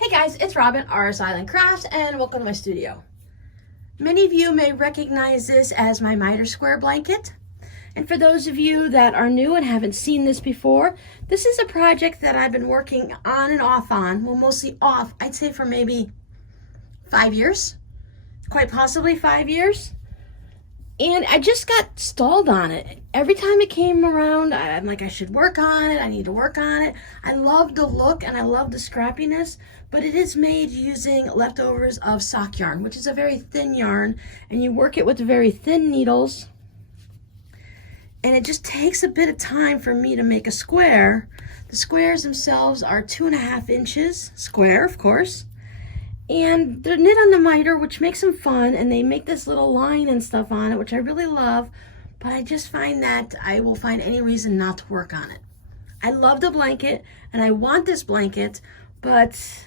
Hey guys, it's Robin, RsIslandCrafts, and welcome to my studio. Many of you may recognize this as my miter square blanket. And for those of you that are new and haven't seen this before, this is a project that I've been working on and off on, well, mostly off, I'd say for maybe 5 years, quite possibly 5 years. And I just got stalled on it. Every time it came around, I'm like, I should work on it. I need to work on it. I love the look and I love the scrappiness, but it is made using leftovers of sock yarn, which is a very thin yarn, and you work it with very thin needles. And it just takes a bit of time for me to make a square. The squares themselves are 2.5 inches square, of course. And they're knit on the miter, which makes them fun, and they make this little line and stuff on it, which I really love, but I just find that I will find any reason not to work on it. I love the blanket, and I want this blanket, but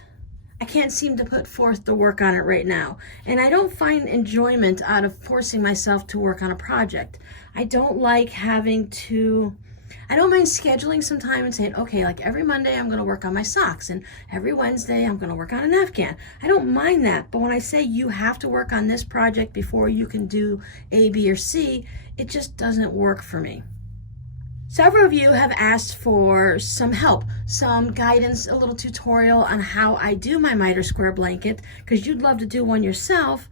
I can't seem to put forth the work on it right now. And I don't find enjoyment out of forcing myself to work on a project. I don't like having to... I don't mind scheduling some time and saying, okay, like every Monday I'm going to work on my socks, and every Wednesday I'm going to work on an Afghan. I don't mind that, but when I say you have to work on this project before you can do A, B, or C, it just doesn't work for me. Several of you have asked for some help, some guidance, a little tutorial on how I do my miter square blanket, because you'd love to do one yourself,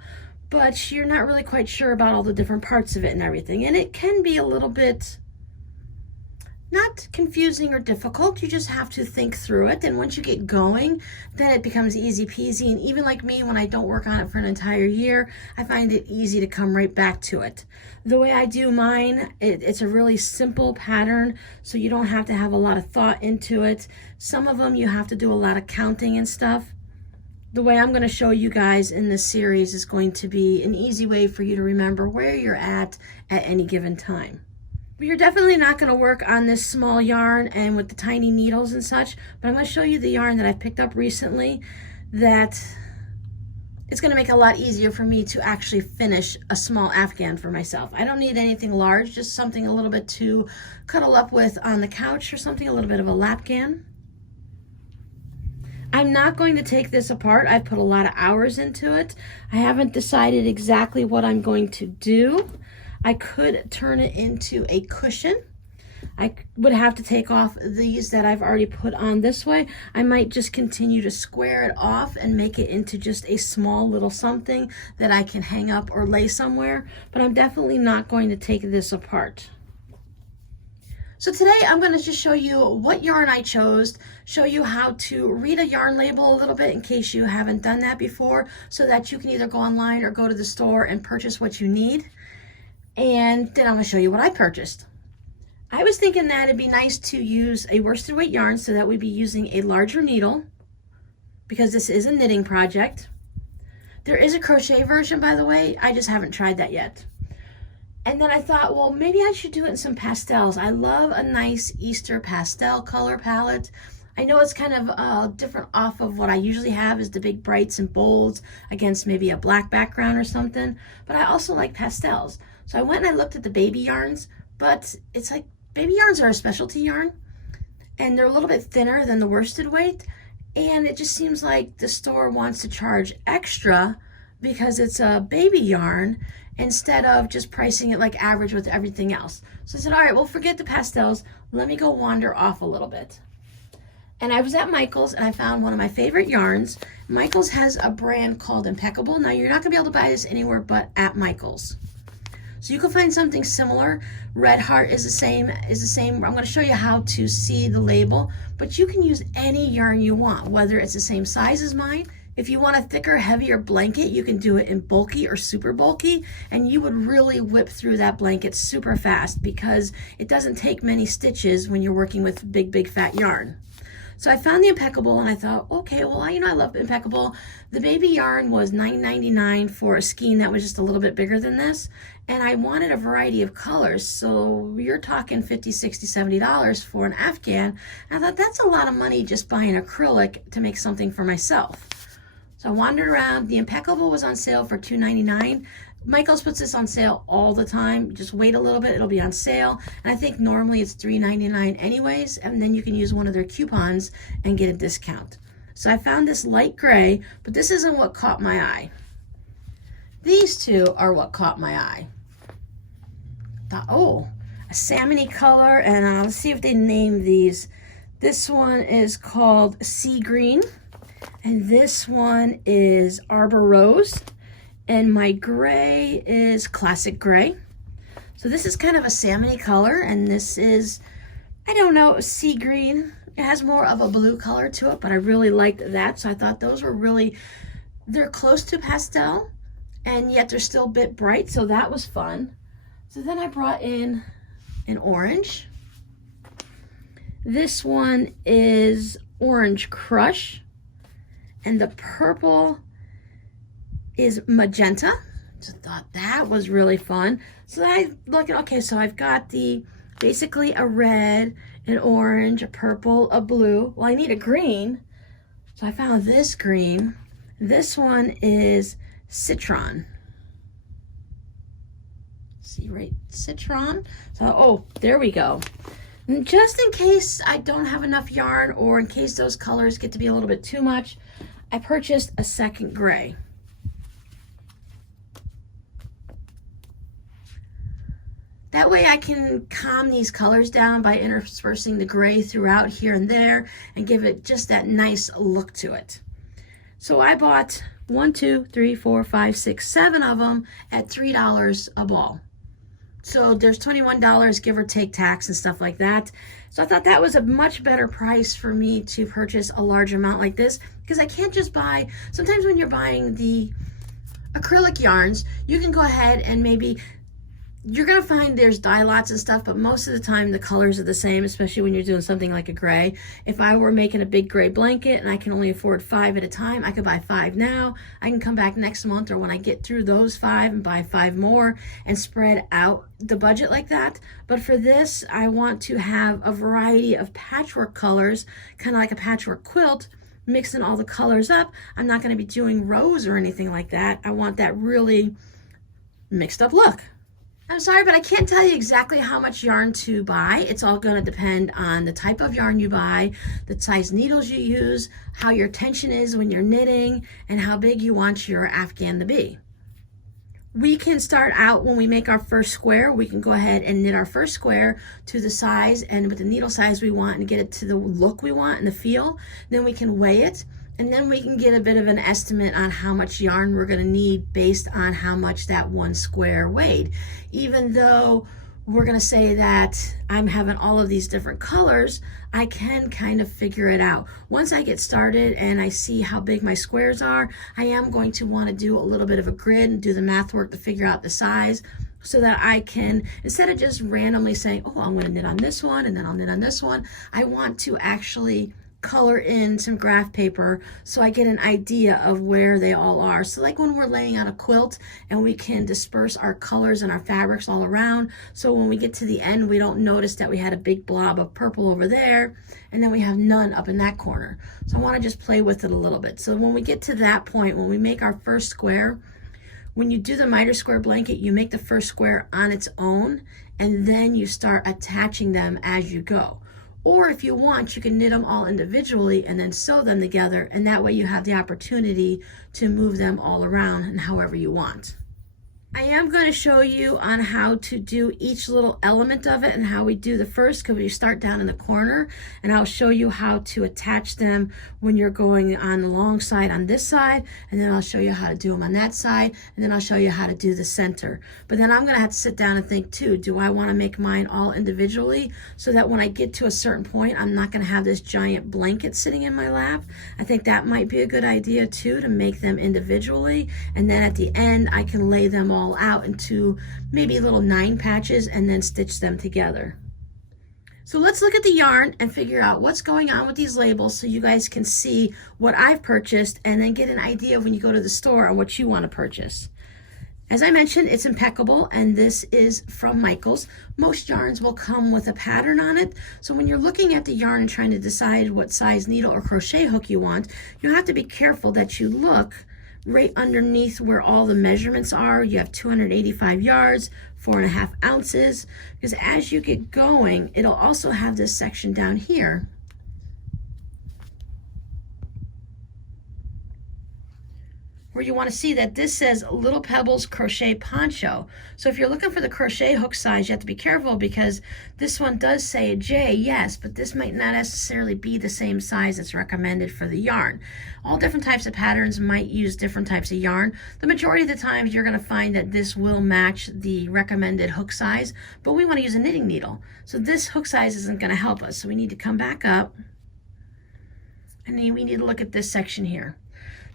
but you're not really quite sure about all the different parts of it and everything, and it can be a little bit... not confusing or difficult. You just have to think through it, and once you get going, then it becomes easy peasy. And even like me, when I don't work on it for an entire year, I find it easy to come right back to it. The way I do mine, it's a really simple pattern, so you don't have to have a lot of thought into it. Some of them you have to do a lot of counting and stuff. The way I'm going to show you guys in this series is going to be an easy way for you to remember where you're at any given time. But you're definitely not going to work on this small yarn and with the tiny needles and such, but I'm going to show you the yarn that I picked up recently that it's going to make it a lot easier for me to actually finish a small Afghan for myself. I don't need anything large, just something a little bit to cuddle up with on the couch or something, a little bit of a lapgan. I'm not going to take this apart. I've put a lot of hours into it. I haven't decided exactly what I'm going to do. I could turn it into a cushion. I would have to take off these that I've already put on this way. I might just continue to square it off and make it into just a small little something that I can hang up or lay somewhere, but I'm definitely not going to take this apart. So today I'm going to just show you what yarn I chose, show you how to read a yarn label a little bit in case you haven't done that before, so that you can either go online or go to the store and purchase what you need. And then I'm going to show you what I purchased. I was thinking that it'd be nice to use a worsted weight yarn, so that we'd be using a larger needle, because this is a knitting project. There is a crochet version, by the way. I just haven't tried that yet. And then I thought, well, maybe I should do it in some pastels. I love a nice Easter pastel color palette. I know it's kind of different off of what I usually have, is the big brights and bolds against maybe a black background or something, but I also like pastels. So I went and I looked at the baby yarns, but it's like baby yarns are a specialty yarn, and they're a little bit thinner than the worsted weight, and it just seems like the store wants to charge extra because it's a baby yarn instead of just pricing it like average with everything else. So I said, all right, well, forget the pastels. Let me go wander off a little bit. And I was at Michael's and I found one of my favorite yarns. Michael's has a brand called Impeccable. Now, you're not gonna be able to buy this anywhere but at Michael's. So you can find something similar. Red Heart is the same. I'm going to show you how to see the label, but you can use any yarn you want, whether it's the same size as mine. If you want a thicker, heavier blanket, you can do it in bulky or super bulky, and you would really whip through that blanket super fast because it doesn't take many stitches when you're working with big fat yarn. So I found the Impeccable and I thought, okay, well, I love Impeccable. The baby yarn was $9.99 for a skein that was just a little bit bigger than this. And I wanted a variety of colors. So you're talking $50, $60, $70 for an Afghan. And I thought that's a lot of money just buying acrylic to make something for myself. So I wandered around. The Impeccable was on sale for $2.99. Michael's puts this on sale all the time. Just wait a little bit, it'll be on sale. And I think normally it's $3.99 anyways, and then you can use one of their coupons and get a discount. So I found this light gray, but this isn't what caught my eye. These two are what caught my eye. Thought, oh, a salmony color, and let's see if they name these. This one is called Sea Green, and this one is Arbor Rose, and my gray is Classic Gray. So this is kind of a salmony color, and this is, I don't know, sea green. It has more of a blue color to it, but I really liked that. So I thought those were really, they're close to pastel, and yet they're still a bit bright, so that was fun. So then I brought in an orange. This one is Orange Crush, and the purple is Magenta. So I thought that was really fun. So I look at, okay, so I've got the, basically a red, an orange, a purple, a blue. Well, I need a green, so I found this green. This one is Citron. See, right, Citron. So, oh, there we go. And just in case I don't have enough yarn, or in case those colors get to be a little bit too much, I purchased a second gray. That way I can calm these colors down by interspersing the gray throughout here and there and give it just that nice look to it. So I bought 1, 2, 3, 4, 5, 6, 7 of them at $3 a ball. So there's $21, give or take tax and stuff like that. So I thought that was a much better price for me to purchase a large amount like this, because I can't just buy, sometimes when you're buying the acrylic yarns, you can go ahead and maybe, you're gonna find there's dye lots and stuff, but most of the time the colors are the same, especially when you're doing something like a gray. If I were making a big gray blanket and I can only afford 5 at a time, I could buy 5 now. I can come back next month, or when I get through those 5, and buy 5 more and spread out the budget like that. But for this, I want to have a variety of patchwork colors, kind of like a patchwork quilt, mixing all the colors up. I'm not gonna be doing rows or anything like that. I want that really mixed up look. I'm sorry, but I can't tell you exactly how much yarn to buy. It's all going to depend on the type of yarn you buy, the size needles you use, how your tension is when you're knitting, and how big you want your Afghan to be. We can start out when we make our first square. We can go ahead and knit our first square to the size and with the needle size we want, and get it to the look we want and the feel. Then we can weigh it, and then we can get a bit of an estimate on how much yarn we're going to need based on how much that one square weighed. Even though we're going to say that I'm having all of these different colors, I can kind of figure it out. Once I get started and I see how big my squares are, I am going to want to do a little bit of a grid and do the math work to figure out the size, so that I can, instead of just randomly saying, oh, I'm going to knit on this one and then I'll knit on this one, I want to actually color in some graph paper so I get an idea of where they all are. So like when we're laying on a quilt, and we can disperse our colors and our fabrics all around, so when we get to the end we don't notice that we had a big blob of purple over there and then we have none up in that corner. So I want to just play with it a little bit. So when we get to that point, when we make our first square, when you do the miter square blanket, you make the first square on its own, and then you start attaching them as you go. Or if you want, you can knit them all individually and then sew them together, and that way you have the opportunity to move them all around and however you want. I am going to show you on how to do each little element of it and how we do the first, because we start down in the corner, and I'll show you how to attach them when you're going on the long side on this side, and then I'll show you how to do them on that side, and then I'll show you how to do the center. But then I'm going to have to sit down and think too, do I want to make mine all individually so that when I get to a certain point, I'm not going to have this giant blanket sitting in my lap? I think that might be a good idea too, to make them individually, and then at the end I can lay them all out into maybe little 9 patches and then stitch them together. So let's look at the yarn and figure out what's going on with these labels so you guys can see what I've purchased, and then get an idea of when you go to the store on what you want to purchase. As I mentioned, it's impeccable, and this is from Michaels. Most yarns will come with a pattern on it, so when you're looking at the yarn and trying to decide what size needle or crochet hook you want, you have to be careful that you look right underneath where all the measurements are. You have 285 yards, 4.5 ounces, because as you get going, it'll also have this section down here where you want to see that this says Little Pebbles Crochet Poncho. So if you're looking for the crochet hook size, you have to be careful because this one does say a J, yes, but this might not necessarily be the same size that's recommended for the yarn. All different types of patterns might use different types of yarn. The majority of the times you're going to find that this will match the recommended hook size, but we want to use a knitting needle. So this hook size isn't going to help us. So we need to come back up, and then we need to look at this section here.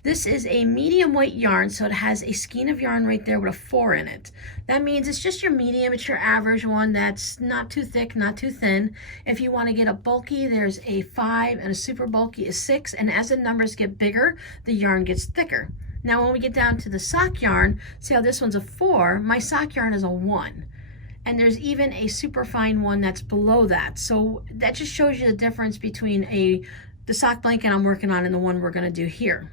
This is a medium weight yarn, so it has a skein of yarn right there with a 4 in it. That means it's just your medium, it's your average one that's not too thick, not too thin. If you want to get a bulky, there's a 5, and a super bulky is 6, and as the numbers get bigger, the yarn gets thicker. Now when we get down to the sock yarn, see how this one's a 4, my sock yarn is a 1. And there's even a super fine one that's below that. So that just shows you the difference between the sock blanket I'm working on and the one we're going to do here.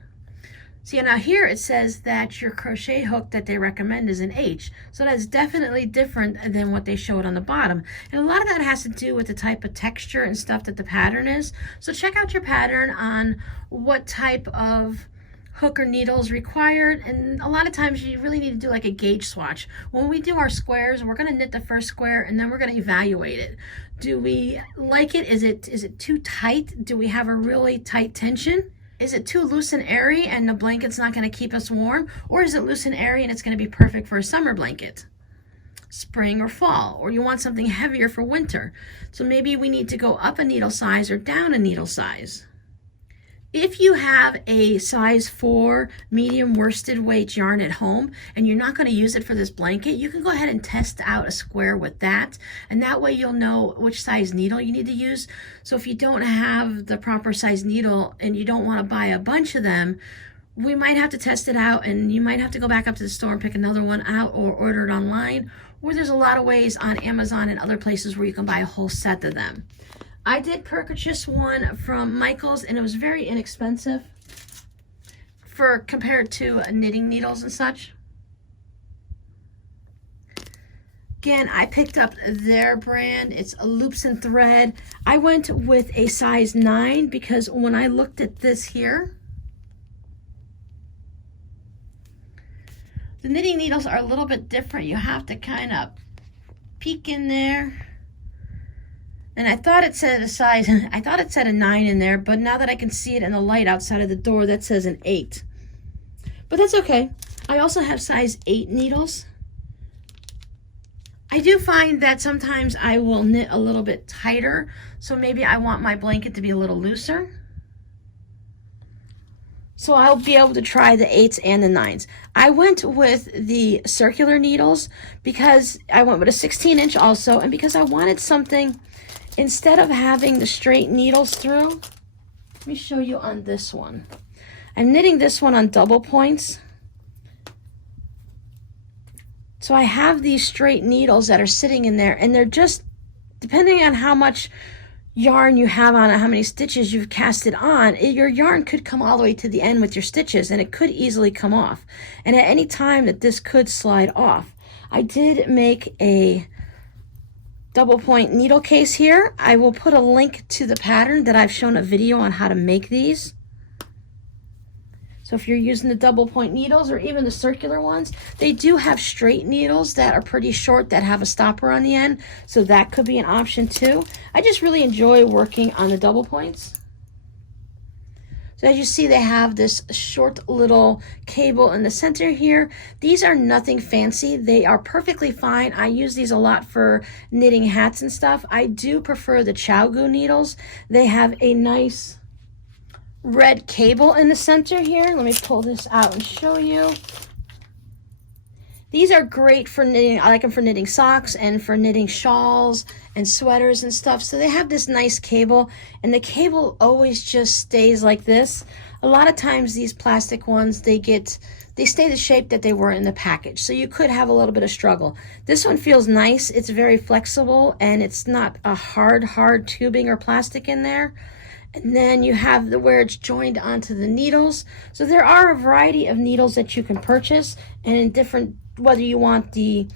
See, now here it says that your crochet hook that they recommend is an H. So that's definitely different than what they showed on the bottom. And a lot of that has to do with the type of texture and stuff that the pattern is. So check out your pattern on what type of hook or needle is required. And a lot of times you really need to do like a gauge swatch. When we do our squares, we're going to knit the first square and then we're going to evaluate it. Do we like it? Is it too tight? Do we have a really tight tension? Is it too loose and airy and the blanket's not going to keep us warm? Or is it loose and airy and it's going to be perfect for a summer blanket? Spring or fall, or you want something heavier for winter. So maybe we need to go up a needle size or down a needle size. If you have a size 4 medium worsted weight yarn at home and you're not going to use it for this blanket, you can go ahead and test out a square with that, and that way you'll know which size needle you need to use. So if you don't have the proper size needle and you don't want to buy a bunch of them, we might have to test it out, and you might have to go back up to the store and pick another one out or order it online, or there's a lot of ways on Amazon and other places where you can buy a whole set of them. I did purchase one from Michael's and it was very inexpensive compared to knitting needles and such. Again, I picked up their brand. It's a Loops and Thread. I went with a size 9 because when I looked at this here, the knitting needles are a little bit different. You have to kind of peek in there. And I thought it said a 9 in there, but now that I can see it in the light outside of the door, that says an 8. But that's okay. I also have size 8 needles. I do find that sometimes I will knit a little bit tighter, so maybe I want my blanket to be a little looser. So I'll be able to try the 8s and the 9s. I went with the circular needles because I went with a 16-inch also, and because I wanted something. Instead of having the straight needles through, let me show you on this one. I'm knitting this one on double points. So I have these straight needles that are sitting in there, and they're just, depending on how much yarn you have on it, how many stitches you've casted on, your yarn could come all the way to the end with your stitches, and it could easily come off. And at any time that this could slide off. I did make a double point needle case here. I will put a link to the pattern that I've shown a video on how to make these. So if you're using the double point needles or even the circular ones, they do have straight needles that are pretty short that have a stopper on the end, so that could be an option too. I just really enjoy working on the double points. So as you see, they have this short little cable in the center here. These are nothing fancy. They are perfectly fine. I use these a lot for knitting hats and stuff. I do prefer the Chow-Goo needles. They have a nice red cable in the center here. Let me pull this out and show you. These are great for knitting. I like them for knitting socks and for knitting shawls and sweaters and stuff. So they have this nice cable, and the cable always just stays like this. A lot of times these plastic ones, they stay the shape that they were in the package. So you could have a little bit of struggle. This one feels nice. It's very flexible, and it's not a hard tubing or plastic in there. And then you have where it's joined onto the needles. So there are a variety of needles that you can purchase, and in different, whether you want the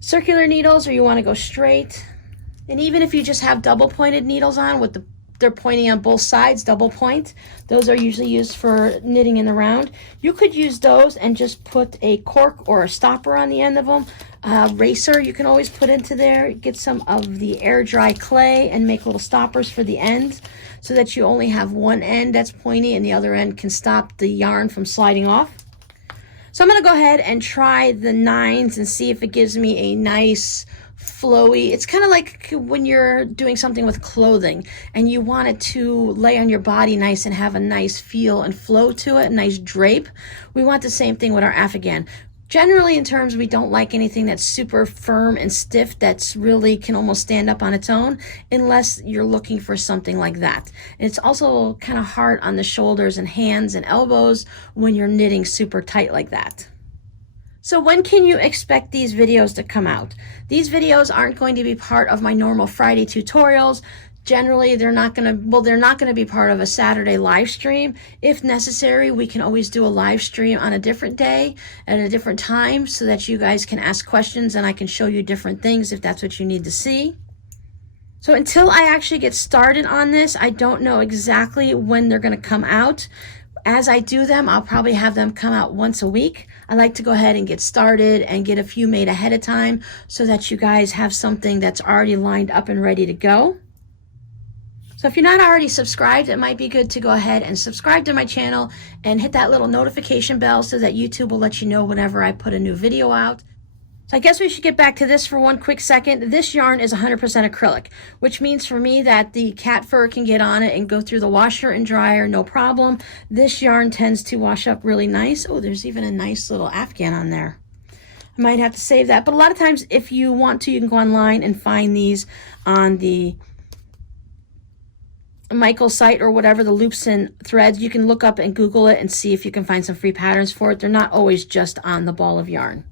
circular needles or you want to go straight. And even if you just have double pointed needles on with the they're pointing on both sides, double point. Those are usually used for knitting in the round. You could use those and just put a cork or a stopper on the end of them. Racer you can always put into there. Get some of the air dry clay and make little stoppers for the ends so that you only have one end that's pointy and the other end can stop the yarn from sliding off. So I'm going to go ahead and try the 9s and see if it gives me a nice flowy. It's kind of like when you're doing something with clothing and you want it to lay on your body nice and have a nice feel and flow to it, a nice drape. We want the same thing with our Afghan. Generally in terms, we don't like anything that's super firm and stiff that's really can almost stand up on its own unless you're looking for something like that. And it's also kind of hard on the shoulders and hands and elbows when you're knitting super tight like that. So when can you expect these videos to come out? These videos aren't going to be part of my normal Friday tutorials. Generally, they're not going to be part of a Saturday live stream. If necessary, we can always do a live stream on a different day at a different time so that you guys can ask questions and I can show you different things if that's what you need to see. So until I actually get started on this, I don't know exactly when they're going to come out. As I do them, I'll probably have them come out once a week. I like to go ahead and get started and get a few made ahead of time so that you guys have something that's already lined up and ready to go. So if you're not already subscribed, it might be good to go ahead and subscribe to my channel and hit that little notification bell so that YouTube will let you know whenever I put a new video out. So I guess we should get back to this for one quick second. This yarn is 100% acrylic, which means for me that the cat fur can get on it and go through the washer and dryer, no problem. This yarn tends to wash up really nice. Oh, there's even a nice little Afghan on there. I might have to save that. But a lot of times if you want to, you can go online and find these on the Michael's site or whatever, the loops and threads. You can look up and Google it and see if you can find some free patterns for it. They're not always just on the ball of yarn.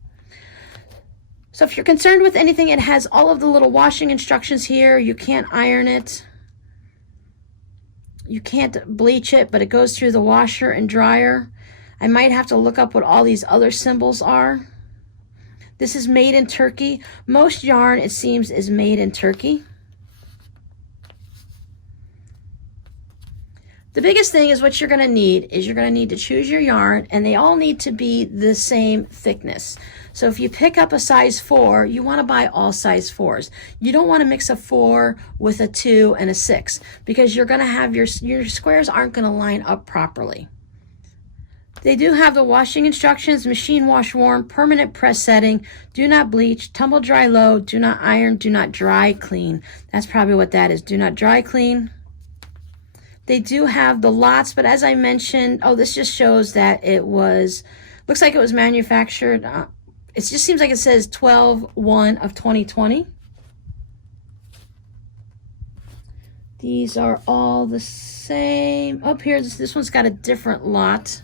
So if you're concerned with anything, it has all of the little washing instructions here. You can't iron it. You can't bleach it, but it goes through the washer and dryer. I might have to look up what all these other symbols are. This is made in Turkey. Most yarn, it seems, is made in Turkey. The biggest thing is what you're going to need is you're going to need to choose your yarn, and they all need to be the same thickness. So if you pick up a size 4, you want to buy all size 4s. You don't want to mix a 4 with a 2 and a 6 because you're going to have your squares aren't going to line up properly. They do have the washing instructions: machine wash warm, permanent press setting, do not bleach, tumble dry low, do not iron, do not dry clean. That's probably what that is. Do not dry clean. They do have the lots, but as I mentioned, oh, this just shows that it was, looks like it was manufactured. It just seems like it says 12/1 of 2020. These are all the same. Up here, this one's got a different lot.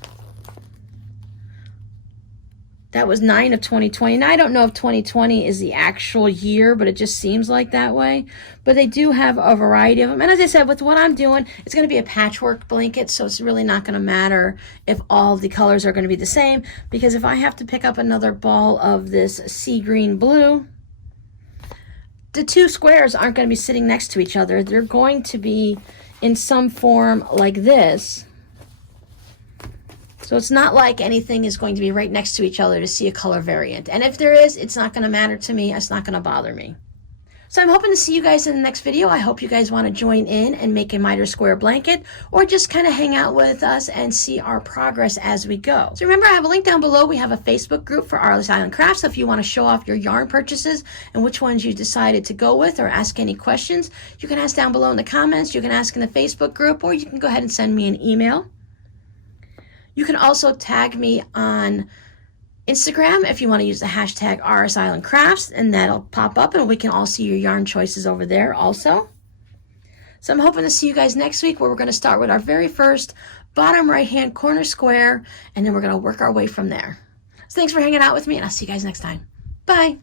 That was 9 of 2020. Now, I don't know if 2020 is the actual year, but it just seems like that way. But they do have a variety of them. And as I said, with what I'm doing, it's going to be a patchwork blanket, so it's really not going to matter if all the colors are going to be the same. Because if I have to pick up another ball of this sea green blue, the two squares aren't going to be sitting next to each other. They're going to be in some form like this. So it's not like anything is going to be right next to each other to see a color variant. And if there is, it's not going to matter to me. It's not going to bother me. So I'm hoping to see you guys in the next video. I hope you guys want to join in and make a miter square blanket, or just kind of hang out with us and see our progress as we go. So remember, I have a link down below. We have a Facebook group for RsIslandCrafts. So if you want to show off your yarn purchases and which ones you decided to go with, or ask any questions, you can ask down below in the comments. You can ask in the Facebook group, or you can go ahead and send me an email. You can also tag me on Instagram if you want to use the hashtag RsIslandCrafts, and that'll pop up and we can all see your yarn choices over there also. So I'm hoping to see you guys next week, where we're going to start with our very first bottom right hand corner square, and then we're going to work our way from there. So thanks for hanging out with me, and I'll see you guys next time. Bye.